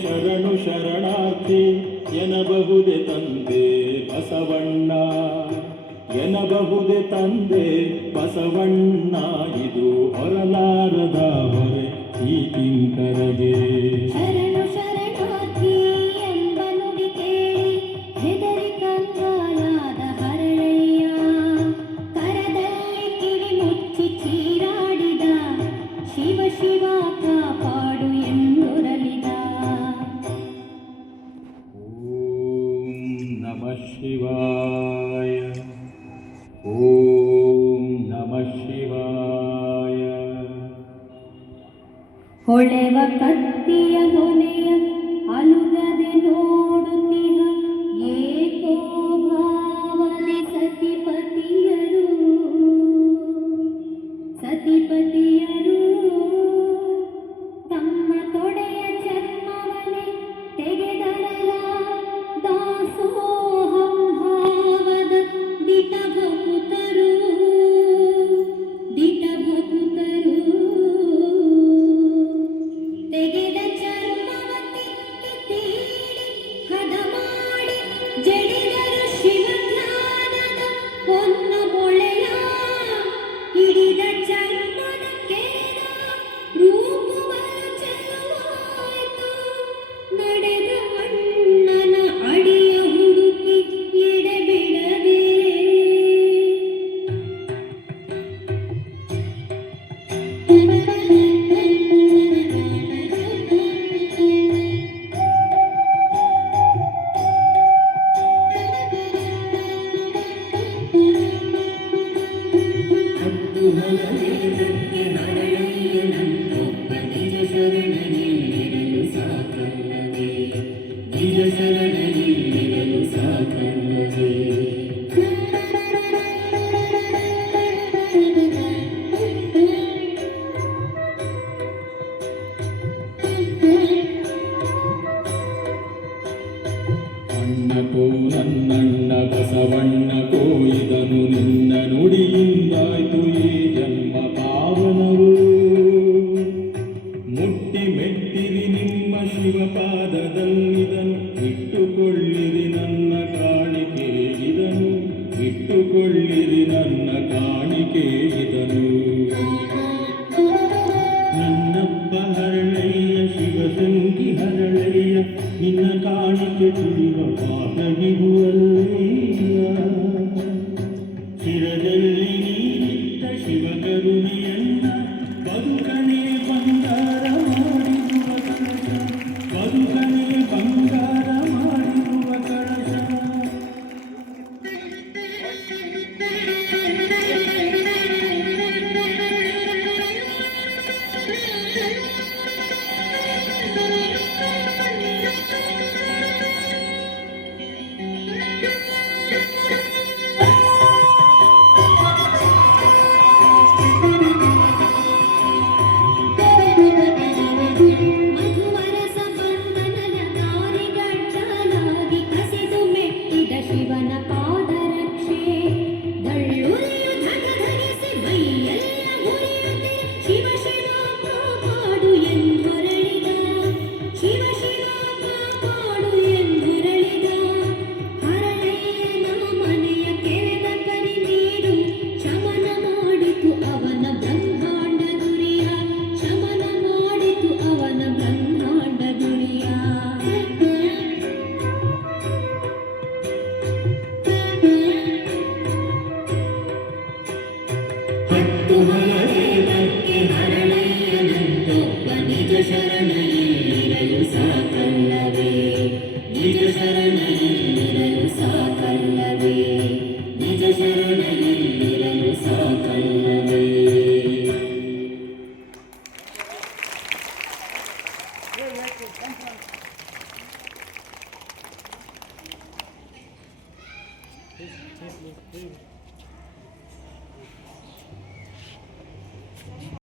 ಶರಣು ಶರಣಾರ್ಥಿ ಎನ್ನಬಹುದೆ ತಂದೆ ಬಸವಣ್ಣ, ಎನ್ನಬಹುದೆ ತಂದೆ ಬಸವಣ್ಣ. ಇದು ಹೊರಲಾರದ ಹೊರೆ ಈ ಕಿಂಕರಗೆ. ಶರಣು ಶರಣಾರ್ಥಿ ಎಂಬ ನುಡಿ ಕೇಳಿ ಹೆದರಿ ಕಂಗಾಲಾದ ಹರಳಯ್ಯ, ಕರದಲ್ಲಿ ಕಿವಿ ಮುಚ್ಚಿ ಚೀರಾಡಿದ ಶಿವ ಶಿವ ಕಾಪಾಡು ಎಂದೊರಲಿದ. ಓಂ ನಮಃ ಶಿವಾಯ, ಓಂ ನಮಃ ಶಿವಾಯ. ಹೊಳೆವ ಕತ್ತಿಯ ಹೊನೆಯ ಅಲುಗದೆ ನೋಡುತ್ತಿಹ ಏಕೋ ಭಾವದಿ ಸತಿಪತಿಯರು, ಸತಿಪತಿಯರು ತಮ್ಮ ತೊಡೆಯ ಚರ್ಮವನೆ ತೆಗೆದರಲ ದಾಸೋಹಂ ಭಾವದ ದಿಟಭಕುತರು, ದಿಟಭಕುತರು ತೆಗೆದ ಚರ್ಮವ ತಿಕ್ಕಿ ತೀಡಿ ಹದ ಮಾಡಿ ಜಡಿದರು ಶಿವಜ್ಞಾನದ ಹೊನ್ನ ಮೊಳೆಯ. ಹಿಡಿದ ಚರ್ಮದ ಕೇದ ರೂಪುಗಳ ಚೆಲುವಾಯಿತು, ನಡೆದ ಅಣ್ಣನ ಅಡಿಯ ಹುಡುಕಿ ಎಡೆಬಿಡದೆ. ಹತ್ತುಹಲವೇದಕ್ಕೆ ನಡೆಯಯ್ಯನನ್ನೊಬ್ಬ ನಿಜ ಶರಣನಿಲ್ಲಿರಲು ಸಾಕಲ್ಲವೇ, ನಿಜ ಶರಣನಿಲ್ಲಿರಲು ಸಾಕಲ್ಲವೇ. ಅಣ್ಣಕೋ ನನ್ನಣ್ಣ ಬಸವಣ್ಣಕೋ ಇದನು ನಿನ್ನ ನುಡಿಯಿಂದಾಯ್ತು ಈ ಜನ್ಮ ಪಾವನವು. ಮುಟ್ಟಿ ಮೆಟ್ಟಿರಿ ನಿಮ್ಮ ಶಿವಪಾದದಲ್ಲಿದನು, ಇಟ್ಟುಕೊಳ್ಳಿರಿ ನನ್ನ ಕಾಣಿಕೆ ಇದನು, ಇಟ್ಟುಕೊಳ್ಳಿರಿ ನನ್ನ ಕಾಣಿಕೆ ಇದನು. ನನ್ನಪ್ಪ ಹರಳಯ್ಯ ಶಿವಸಂಗಿ ಹರಳಯ್ಯ, ನಿನ್ನ ಕಾಣಿಕೆ ತುಳಿವ ಪಾದವಿಗುವಲ್ಲಯ್ಯ. ಶಿರದಲ್ಲಿ ನೀನಿಟ್ಟ ಶಿವಕರುಣೆಯನ್ನ ಬದುಕನೆ ಬಂಗಾರ ಮಾಡಿರುವ ಕಳಶ, ಬದುಕನೆ ಬಂಗಾರ ಮಾಡಿರುವ ಕಳಶ. ಮಧುವರಸ ಬಂಧನದ ದಾರಿಗಡ್ಡಲಾಗಿ ಕಸಿದು ಮೆಟ್ಟಿದ ಶಿವನ ಪಾದರಕ್ಷೆ, ದಳ್ಳುರಿಯು ಧಗಧಗಿಸಿ ಮೈಯೆಲ್ಲ ಉರಿಯುತ್ತೆ ಶಿವ ಶಿವ ಕಾಪಾಡು ಎಂದೊರಳಿದ, ಶಿವ ಶಿವ ಕಾಪಾಡು ಎಂದೊರಳಿದ. ಹರಳಯ್ಯನ ಮನೆಯ ಕೆರೆದ ಕರಿ ನೀರು ಶಮನ ಮಾಡಿತು ಅವನ ಬ್ರಹ್ಮಾಂಡ ಗುರಿಯ, ಶಮನ ಮಾಡಿತು ಅವನ ಬ್ರಹ್ಮಾಂಡ ಗುರಿಯ. ಹತ್ತು ಹಲವೇದಕ್ಕೆ ಹರಳಯ್ಯನನ್ನೊಬ್ಬ ನಿಜ ಶರಣನಿಲ್ಲಿರಲು ಸಾಕಲ್ಲವೇ, ನಿಜ ಶರಣನಿಲ್ಲಿರಲು ಸಾಕಲ್ಲವೇ, ನಿಜ ಶರಣನಿಲ್ಲಿರಲು ಸಾಕಲ್ಲವೇ. Please.